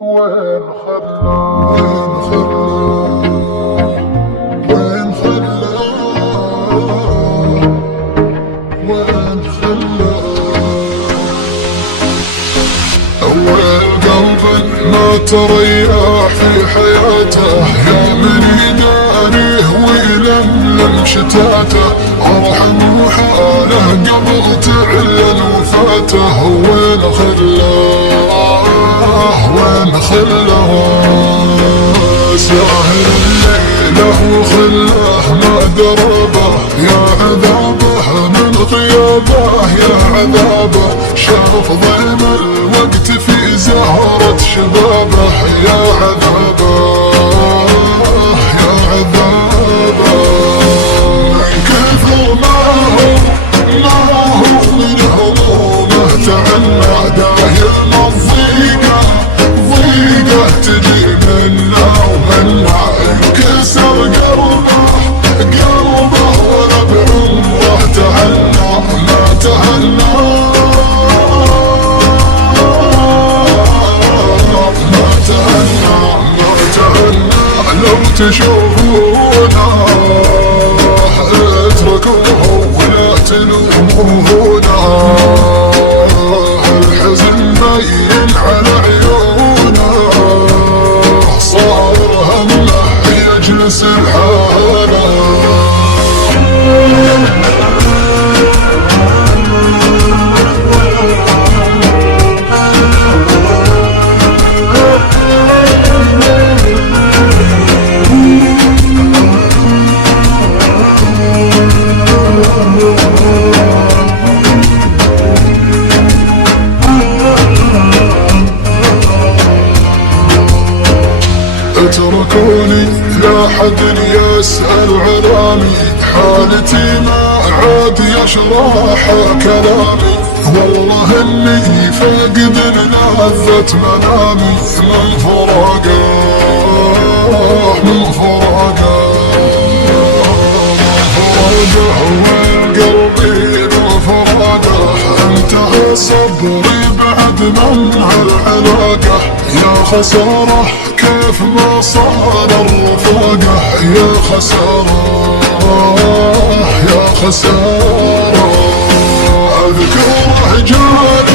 وين خلاه وين خلاه وين خلاه أول قلب ما تريح في حياته يا من يداريه ويلملم شتاته أرحم وحاله قبل تعلن وفاته وين خلاه وين خلاه ساهر الليله وخلاه ما دربه يا عذابه من غيابه يا عذابه شاف ضيم الوقت في زهرة شبابه يا عذابه يا عذابه من كثر ما هو من همومه تعنى دايم الضيقة تجي منا ومنا انكسر قلبه ولا بعمره تهنى ما تهنى لو تشوفونا اتركوه ولا تلومونا الحزن باين على عيونه صار همه يجلس الحالة اتركوني لا حد يسأل علامي حالتي ما عاد يشرح كلامي والله اني فاقد لذة منامي من فراقه من فراقه والقلبي بفراقه انتهى صبري بعد من هالعلاقه يا خساره كيف ما صار الرفاقه يا خساره يا خساره اذكره جاني